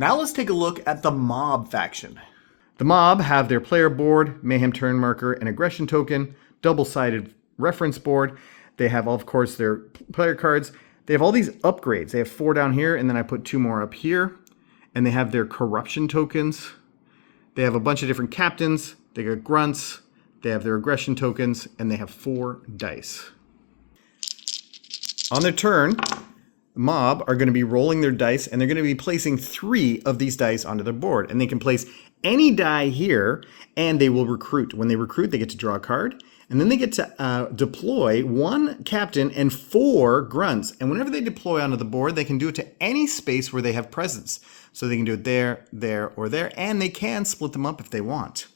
Now let's take a look at the mob faction. The mob have their player board, Mayhem turn marker, and aggression token, double-sided reference board. They have, of course, their player cards. They have all these upgrades. They have 4 down here, and then I put 2 more up here. And they have their corruption tokens. They have a bunch of different captains. They got grunts. They have their aggression tokens, and they have 4 dice. On their turn, the mob are going to be rolling their dice, and they're going to be placing 3 of these dice onto their board. And they can place any die here, and they will recruit. When they recruit, they get to draw a card, and then they get to deploy 1 captain and 4 grunts. And whenever they deploy onto the board, they can do it to any space where they have presence. So they can do it there, there, or there, and they can split them up if they want.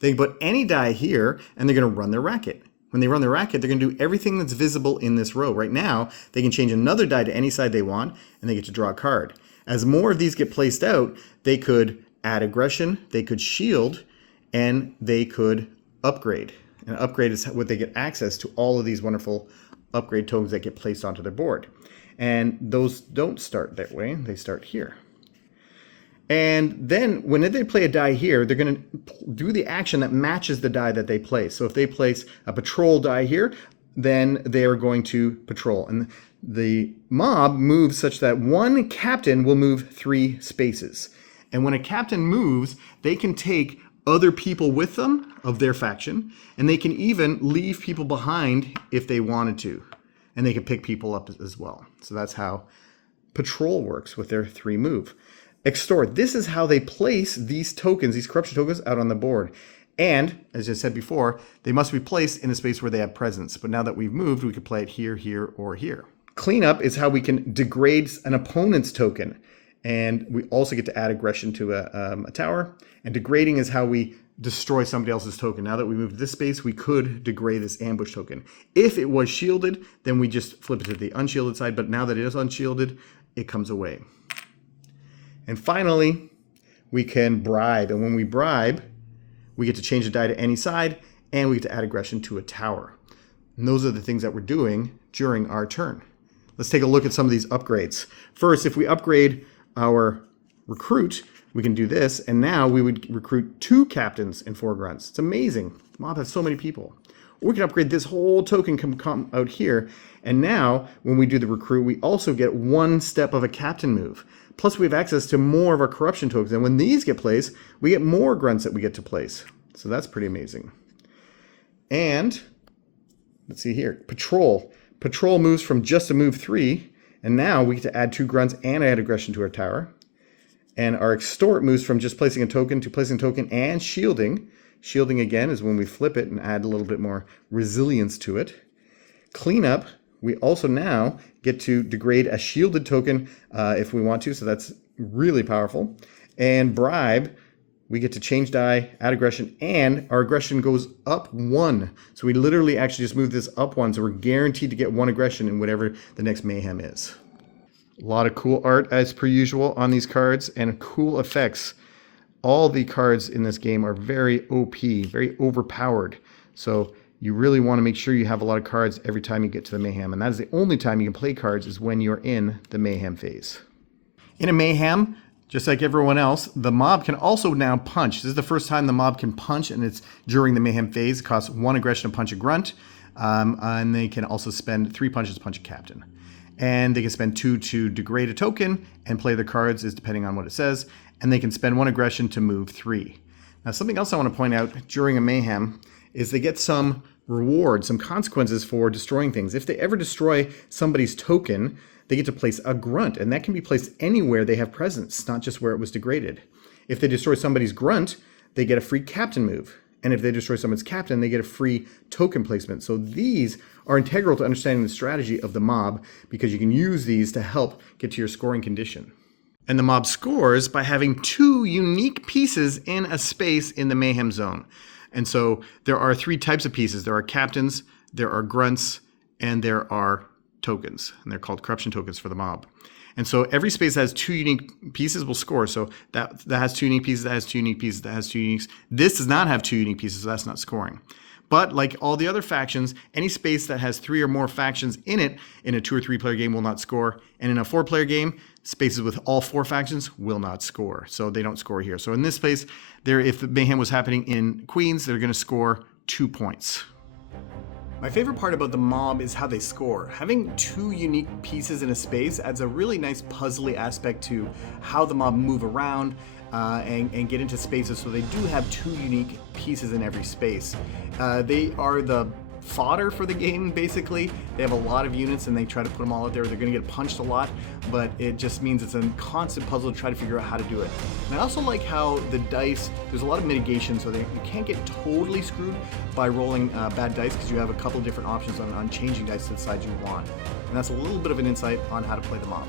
They can put any die here, and they're going to run their racket. When they run their racket, they're going to do everything that's visible in this row. Right now, they can change another die to any side they want, and they get to draw a card. As more of these get placed out, they could add aggression, they could shield, and they could upgrade. And upgrade is what they get access to all of these wonderful upgrade tokens that get placed onto their board. And those don't start that way. They start here. And then when they play a die here, they're going to do the action that matches the die that they place. So if they place a patrol die here, then they are going to patrol. And the mob moves such that 1 captain will move 3 spaces. And when a captain moves, they can take other people with them of their faction, and they can even leave people behind if they wanted to. And they can pick people up as well. So that's how patrol works with their 3 move. Extort. This is how they place these tokens, these corruption tokens, out on the board. And, as I said before, they must be placed in a space where they have presence. But now that we've moved, we can play it here, here, or here. Cleanup is how we can degrade an opponent's token. And we also get to add aggression to a tower. And degrading is how we destroy somebody else's token. Now that we moved to this space, we could degrade this ambush token. If it was shielded, then we just flip it to the unshielded side. But now that it is unshielded, it comes away. And finally, we can bribe. And when we bribe, we get to change the die to any side, and we get to add aggression to a tower. And those are the things that we're doing during our turn. Let's take a look at some of these upgrades. First, if we upgrade our recruit, we can do this, and now we would recruit 2 captains and 4 grunts. It's amazing. The mob has so many people. Or we can upgrade this whole token come out here, and now when we do the recruit, we also get 1 step of a captain move. Plus we have access to more of our corruption tokens, and when these get placed, we get more grunts that we get to place. So that's pretty amazing. And let's see here, patrol. Patrol moves from just a move 3, and now we get to add 2 grunts and add aggression to our tower. And our extort moves from just placing a token to placing a token and shielding. Shielding again is when we flip it and add a little bit more resilience to it. Cleanup, we also now get to degrade a shielded token if we want to, so that's really powerful. And bribe, we get to change die, add aggression, and our aggression goes up 1. So we literally actually just move this up 1, so we're guaranteed to get 1 aggression in whatever the next Mayhem is. A lot of cool art as per usual on these cards, and cool effects. All the cards in this game are very OP, very overpowered. So you really want to make sure you have a lot of cards every time you get to the Mayhem. And that is the only time you can play cards, is when you're in the Mayhem phase. In a Mayhem, just like everyone else, the mob can also now punch. This is the first time the mob can punch, and it's during the Mayhem phase. It costs 1 aggression to punch a grunt. And they can also spend 3 punches to punch a captain. And they can spend 2 to degrade a token and play their cards, is depending on what it says. And they can spend 1 aggression to move 3. Now, something else I want to point out during a Mayhem is they get some reward, some consequences for destroying things. If they ever destroy somebody's token, they get to place a grunt, and that can be placed anywhere they have presence, not just where it was degraded. If they destroy somebody's grunt, they get a free captain move. And if they destroy someone's captain, they get a free token placement. So these are integral to understanding the strategy of the mob, because you can use these to help get to your scoring condition. And the mob scores by having 2 unique pieces in a space in the Mayhem zone. And so there are 3 types of pieces. There are captains, there are grunts, and there are tokens. And they're called corruption tokens for the mob. And so every space that has 2 unique pieces will score. So that has 2 unique pieces, that has 2 unique pieces, that has 2 uniques. This does not have 2 unique pieces, so that's not scoring. But like all the other factions, any space that has 3 or more factions in it in a 2 or 3 player game will not score. And in a 4 player game, spaces with all 4 factions will not score. So they don't score here. So in this space, if the Mayhem was happening in Queens, they're going to score 2 points. My favorite part about the mob is how they score. Having 2 unique pieces in a space adds a really nice puzzly aspect to how the mob move around and get into spaces, so they do have 2 unique pieces in every space. They are the fodder for the game, basically. They have a lot of units and they try to put them all out there. They're going to get punched a lot, but it just means it's a constant puzzle to try to figure out how to do it. And I also like how the dice, there's a lot of mitigation, so you can't get totally screwed by rolling bad dice, because you have a couple different options on changing dice to the side you want. And that's a little bit of an insight on how to play the mob.